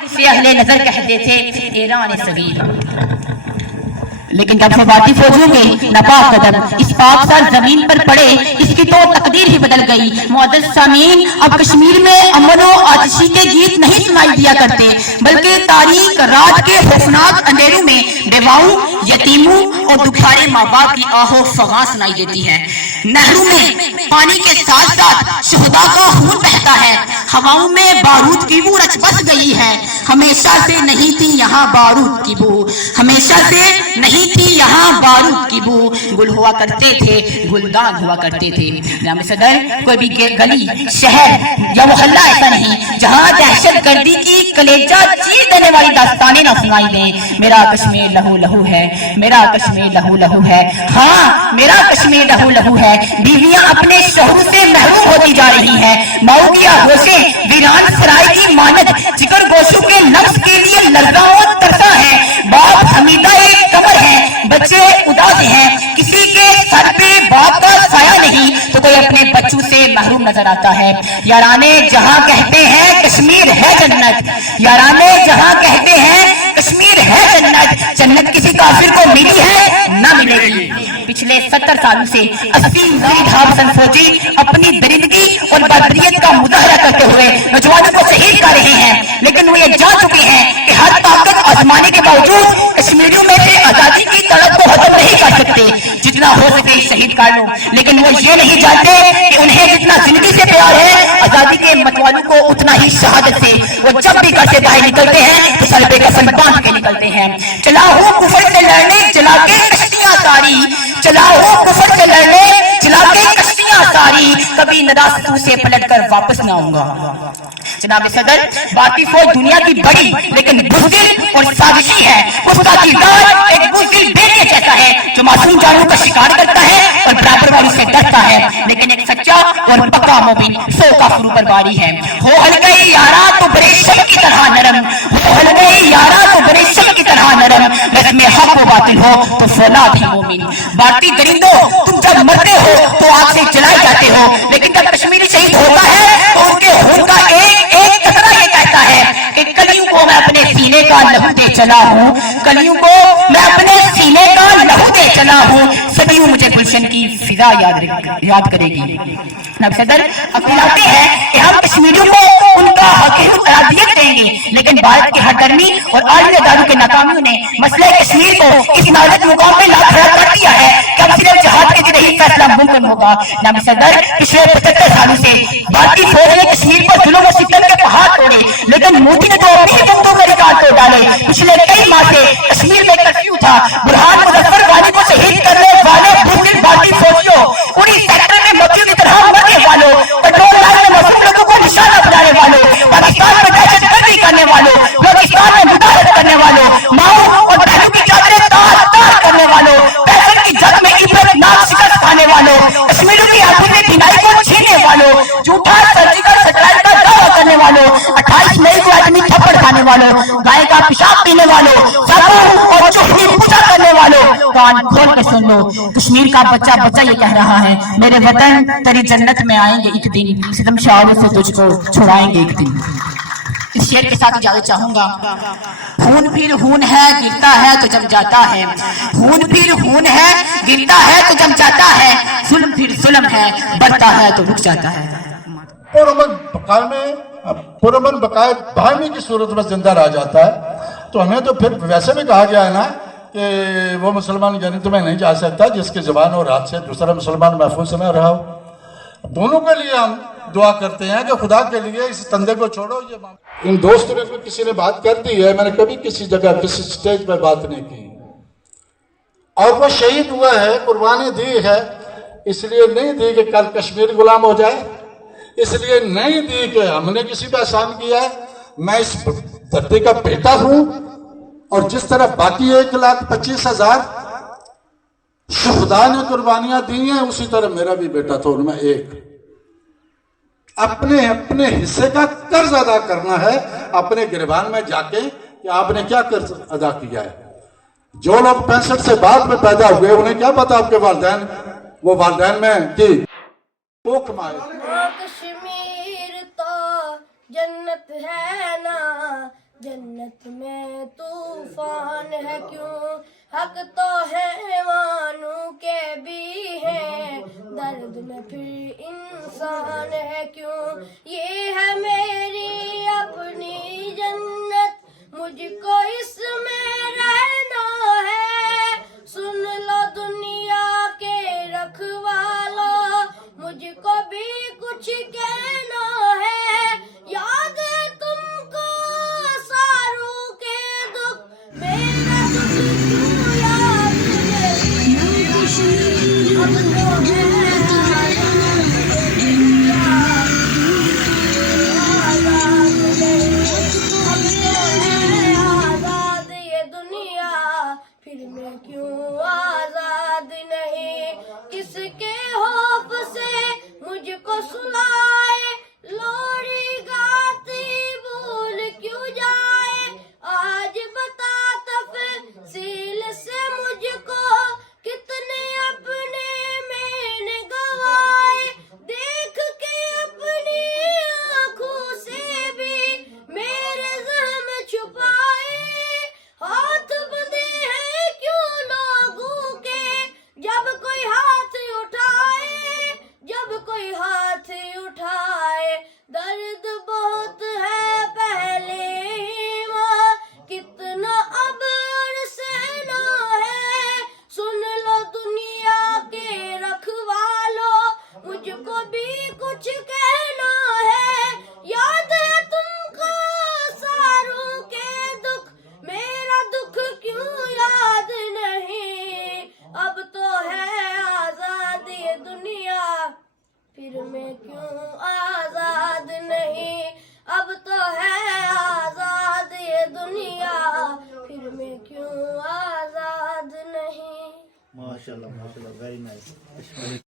जिसे अहले नजर कहते थे ऐरान सबील। लेकिन जब से भारतीय फौजियों के नापाक कदम इस पाकसार जमीन पर पड़े, इसकी तो तकदीर ही बदल गई। मुअज़्ज़ज़ सामीन, अब कश्मीर में अमन और आतिशी के गीत नहीं सुनाई दिया करते, बल्कि तारीक रात के खौफनाक अंधेरों में बेवाओं, यतीमों और दुखियारे माँ बाप की आहो फगां सुनाई देती है। नहरों में पानी के साथ साथ शहदा का खून बहता है। हवाओं में बारूद की बू रच बस गई है। हमेशा से नहीं थी यहाँ बारूद की बू, हमेशा से नहीं थी यहाँ बारूद की बू। गुल हुआ करते थे, गुलदान हुआ करते थे। जनाब सदर, कोई भी गली, शहर या मोहल्ला ऐसा नहीं जहाँ दहशत गर्दी की कलेजा चीर देने वाली दास्तानें न सुनाई दें। मेरा कश्मीर लहू लहू है, मेरा कश्मीर लहू लहू है। हाँ, मेरा कश्मीर लहू लहू है। बीवियां अपने शोहरों से महरूम होती जा रही हैं। माओ की आगोशें वीरान सराय की मानद जिगर गोशों के लफ्ज के लिए लड़का और तरसा है। बाप हमीदा एक कमर है, बच्चे उदास हैं, किसी के सर पे बाप का साया नहीं तो कोई अपने बच्चों से महरूम नजर आता है। याराने जहां कहते हैं कश्मीर है जन्नत, याराने जहां कहते हैं कश्मीर है जन्नत, जन्नत किसी काफिर को मिली है ना मिलेगी। पिछले 70 सालों से 80 फौजी अपनी दरिंदगी और बदरियत का मुजाहरा करते हुए नौजवानों को शहीद कर रहे हैं, लेकिन वो ये जान चुके हैं कि हर ताकत आजमाने के बावजूद कश्मीरियों में से आजादी की तड़प को खत्म नहीं कर सकते। जितना हो सके शहीद कर लो, लेकिन वो ये नहीं जानते कि उन्हें जितना जिंदगी से प्यार है आजादी के मतवालों को, उतना ही शहादत से। वो जब भी घर से बाहर निकलते हैं तो सर पे कफन बांध के निकलते हैं। चला हूं कुफर से लड़ने चला के कश्तियां सारी, चला हूं कुफर से लड़ने चला के कश्तियां सारी, कभी नाराज से पलट कर वापस ना आऊंगा। जनाब सदर, भारतीय फौज दुनिया की बड़ी लेकिन बुज़दिल और साजिशी है। उसका किरदार एक बुज़दिल बेटे जैसा है जो मासूम जानों का शिकार करता है और बराबर वालों से डरता है, लेकिन एक सच्चा और पक्का मोमिन 100 काफिरों पर वारी है। हो हल्के यारा तो बड़े शम की तरह नरम, हो हल्के यारा तो बड़े शम की तरह नरम, में हक व बातिल हो तो फौलाद ही मोमिन। भारतीय दरिंदों, तुम जब मरते हो तो आग से जलाए जाते हो, लेकिन जब कश्मीरी शहीद होता है तो उनके खून का एक एक कतरा ये कहता है कि कलियों को मैं अपने सीने का लहू दे चला हूँ, कलियों को मैं अपने सीने का लहू दे चला हूँ, सदियों मुझे गुलशन की फिजा याद करेगी। जनाब सदर, अपनाते हैं कि हम कश्मीरियों को उनका हकीकत अरादियत देंगे, लेकिन भारत के हरदर्मी और आलिम दारू के नाकामियों ने मसले कश्मीर को इस नाजुक मुकाम पे ला खड़ा कर दिया है कि अब सिर्फ जहाद के जरिए ही फैसला मुमकिन होगा। जनाब सदर, पिछले 75 सालों से भारतीय फौज ने कश्मीर पर जुल्म और सितम के पहाड़ तोड़े, लेकिन मोदी ने तो अपनी बंदों का रिकॉर्ड तोड़ डाले। पिछले कई माह से कश्मीर में कर्फ्यू था। बुरहान मुजफ्फर वाली को शहीद करने वाले बुज़दिल भारतीय फौजियों, उड़ी सेक्टर में मक्खियों की तरह मरने वालों, पेट्रोल लाइन में मासूम लोगों को निशाना बनाने वालों, पाकिस्तान में दहशतगर्दी करने वालों, पाकिस्तान में मुदाहरत करने वालों, माओ और बहनों की चादरें तार तार करने वालों, पैसे की जंग में इबरतनाक शिकस्त खाने वालों, कश्मीरियों की आंखों में बिनाई को छीनने वालों, झूठा सर्जिकल स्ट्राइक का दावा करने वालों, 28 मई को आदमी थप्पड़ खाने वालों, गाय का पेशाब पीने वालों, साबुन और चूहे की पूजा करने वालों, कान खोल के सुन लो, कश्मीर का बच्चा बच्चा ये कह रहा है, मेरे वतन तेरी जन्नत में आएंगे एक दिन, सितम शाहों से तुझको छुड़ाएंगे एक दिन। इस शेर के साथ इजाजत चाहूंगा। खून फिर खून है, गिरता है तो जम जाता है, खून फिर खून है, गिरता है तो जम जाता है, जुल्म फिर जुल्म है, बढ़ता है तो रुक जाता है। पुरमन बकाए भागने की सूरत में जिंदा रह जाता है, तो हमें तो फिर वैसे भी कहा गया है ना कि वो मुसलमान जन्नत में नहीं जा सकता जिसके जुबान और हाथ से दूसरा मुसलमान महफूज न रहा हो। दोनों के लिए हम दुआ करते हैं कि खुदा के लिए इस तंदे को छोड़ो। ये इन दोस्तों में किसी ने बात कर दी है, मैंने कभी किसी जगह किसी स्टेज पर बात नहीं की, और वो शहीद हुआ है, कुर्बानी दी है, इसलिए नहीं दी कि कल कश्मीर गुलाम हो जाए, इसलिए नहीं दी कि हमने किसी पर एहसान किया है। मैं इस धरती का बेटा हूं, और जिस तरह बाकी 1,25,000 शुहदा ने कुर्बानियां दी हैं, उसी तरह मेरा भी बेटा था, उनमें एक अपने अपने हिस्से का कर्ज अदा करना है, अपने गिरबान में जाके कि आपने क्या कर्ज अदा किया है। जो लोग 65 से बाद में पैदा हुए उन्हें क्या पता आपके वालिदैन वो वालिदैन में कि वो कमाए। कश्मीर तो जन्नत है ना, जन्नत में तूफान है क्यों, हक तो हैवानों के भी है, दर्द में फिर इंसान है क्यों, ये है मेरी अपनी जन्नत, मुझको इसमें रहना है, सुन लो दुनिया के रखवालो, मुझको भी कुछ कहना है, याद है तुमको सारों के दुख, मेरा दुख क्यों याद नहीं, अब तो है आजाद ये दुनिया, फिर मैं क्यों आजाद नहीं, किसके खौफ से मुझको सुलाए, लोरी गाती भूल क्यों जाए, आज बता तफसील से मुझको, कितने अपने मैंने गवाए, देख के अपनी आंखों से भी मेरे ज़ख्म छुपाए, हाथ बंधे हैं क्यों लोगों के, जब कोई हाथ उठाए, जब कोई हाथ उठाए, दर्द बहुत है पहले ही माँ, कितना अब और सहना है, सुन लो दुनिया के रखवालो, मुझको भी कुछ कहना है, याद है तुमको सारों के दुख, मेरा दुख क्यों याद नहीं, अब तो है आजाद ये दुनिया, फिर मैं क्यों आजाद नहीं, अब तो है आजाद ये दुनिया, फिर मैं क्यों आजाद नहीं। माशाल्लाह माशाल्लाह, वेरी नाइस।